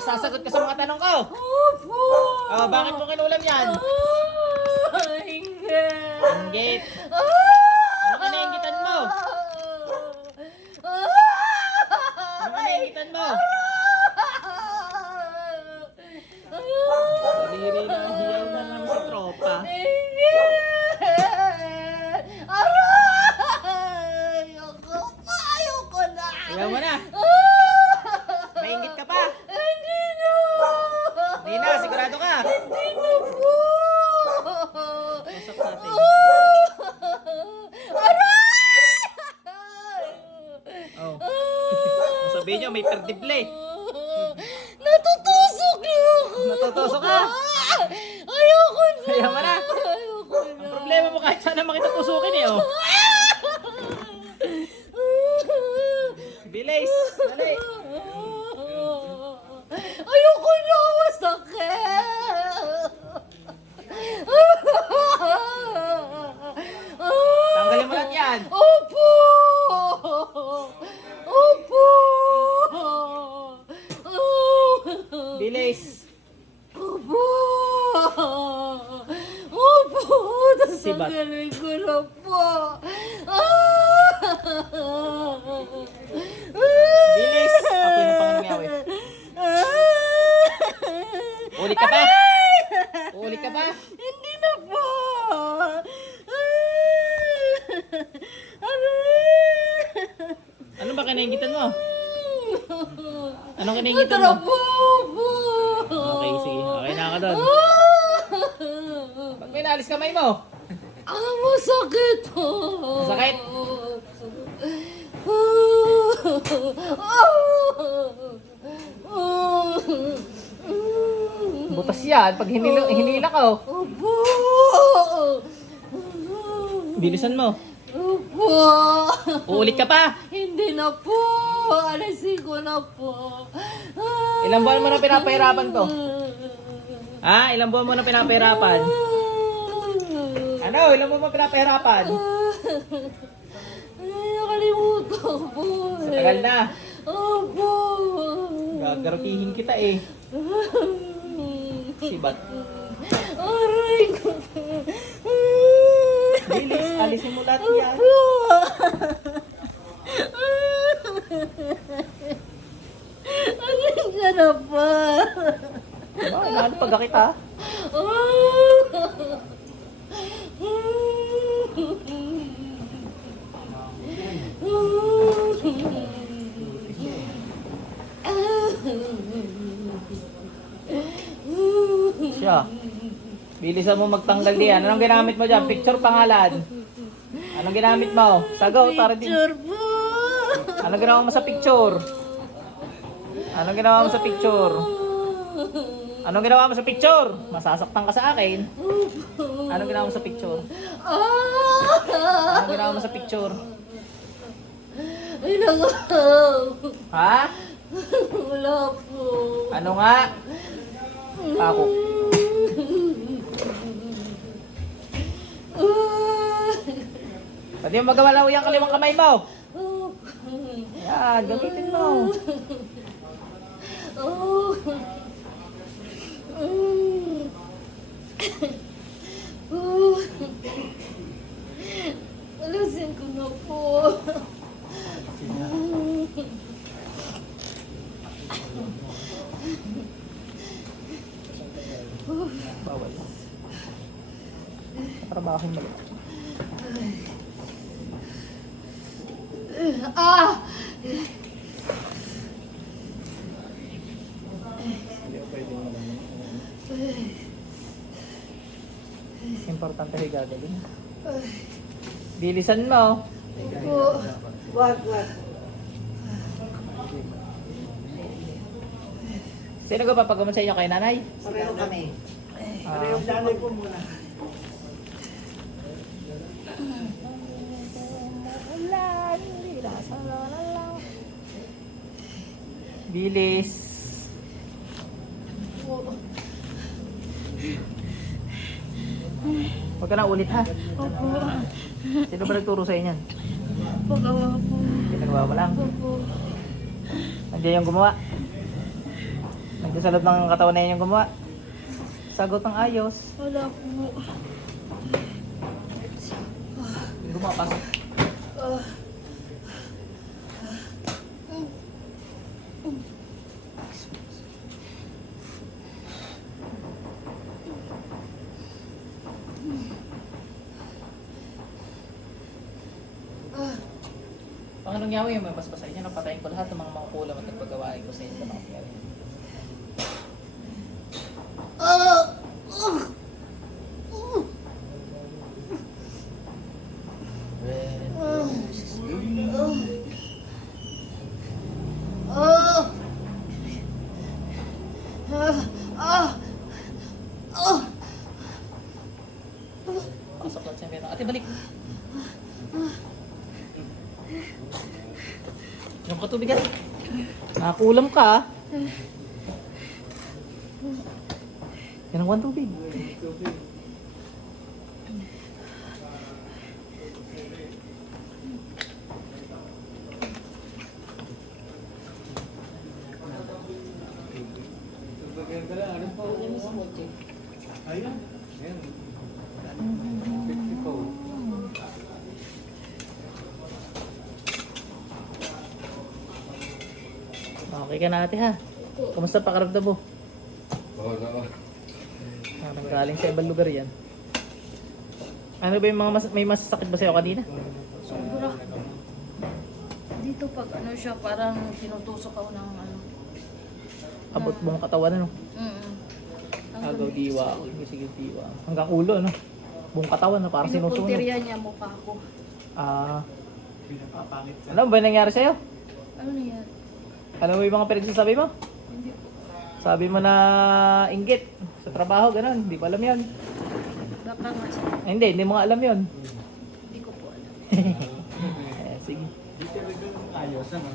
May sasagot ka sa mga tanong ko. Opo. Oh, bakit mo kinulam yan? Inggit. Inggit. Ano ka naingitan mo? Ano ka naingitan mo? Daliri na ang hiyaw na naman sa tropa. Ayoko na. Hiyaw mo na. Maingit ka pa. Hindi na. Hindi na, sigurado ka. Hindi na po. Pasok natin. Oh. Sabihin nyo, may perdible. Natutusok na ako. Natutusok ka? Ayoko na. Hiyaw mo na. Ayoko na. Ang problema mo kahit sana makita tusukin eh, oh. Bilis, dali. Ayoko na, masakit. Tanggalin mo lahat yan. Opo. Opo. Bilis. Opo. Opo. Sibat. Tatanggalin ko na po. Bilis. Ako yung pangangayaw eh. Ulit ka pa. Ulit ka pa. Hindi na po. Ano ba kinaingitan mo? Anong kinaingitan Tara mo? po. Okay, sige. Okay na ka doon. Pag may naalis kamay mo. Masakit po. Masakit? Butas yan. Pag hinila ka, oh. Opo. Bilisan mo. Opo. Uulit ka pa. Hindi na po. Alisin ko na po. Ilang buwan mo na pinapahirapan to? Ha? Ilang buwan mo na pinapahirapan? Ano? Ilang buwan mo pinapahirapan? Ay, nakalimutan ko po. Sa tagal na. Opo. Gagarutihin kita eh. Sibat. Aray ko. Bilis, alisin mo lahat yan. Aray ka na pa. Bakit pag kita? Siya. Bilisan mo magtanggal diyan. Anong ginamit mo dyan? Picture pangalan. Anong ginamit mo? Tagaw, tara din. Picture po. Anong ginawa mo sa picture? Anong ginawa mo sa picture? Anong ginawa mo sa picture? Masasaktan ka sa akin. Anong ginawa mo sa picture? Anong ginawa mo sa picture? Ay, naku. Ha? Wala po. Ano nga? Ako. Pwede mo magawalaw yung kaliwang kamay mo. Yan, gamitin mo. Alasin ko na po. Bawal. Trabahin mo. Ah! Importante ay gagawin. Bilisan mo. Po. Wag. Sino ka papagamot sa inyo kay nanay? Pareho kami. Ah, Pareho nanay po muna. bilis. Huwag ka na ulit ha. Opo. Sino ba nagturo sa inyo? Pagawa po. Ginagawa mo lang. Opo. Nandiyan yung gumawa. Hindi sa loob ng katawan na yun yung gumawa. Sagot ng ayos. Wala po. Yung gumawa, pasok. Pang anong yawi yung may paspasahin niya, napatayin ko lahat ng mga makukulam at nagpagawain ko sa inyo na makapangyari. Pasok lang siya meron. Ate, balik! Yung katubig ate. Nakakulam ka ah. Yan ang one tubig. Okay ka na ate ha. Kamusta pakaramdam mo? Oo na. Nanggaling sa ibang lugar yan. Ano ba yung mga may masasakit ba sa'yo kanina? Sobra. Dito pag ano siya, parang tinutusok ako ng ano. Abot buong katawan ano? Agaw diwa ako. Sige diwa. Hanggang ulo ano? Buong katawan no? Parang sinusunog. Pinupuntirya niya mukha ko. Ah. Ano ba yung nangyari sa'yo? Ano na yan? Alam mo yung mga pinagsasabi mo? Hindi po. Sabi mo na inggit sa trabaho, gano'n. Hindi pa alam yun. Baka nga siya. Ay, hindi mo nga alam yun. Hindi ko po alam. Sige. Ayos naman.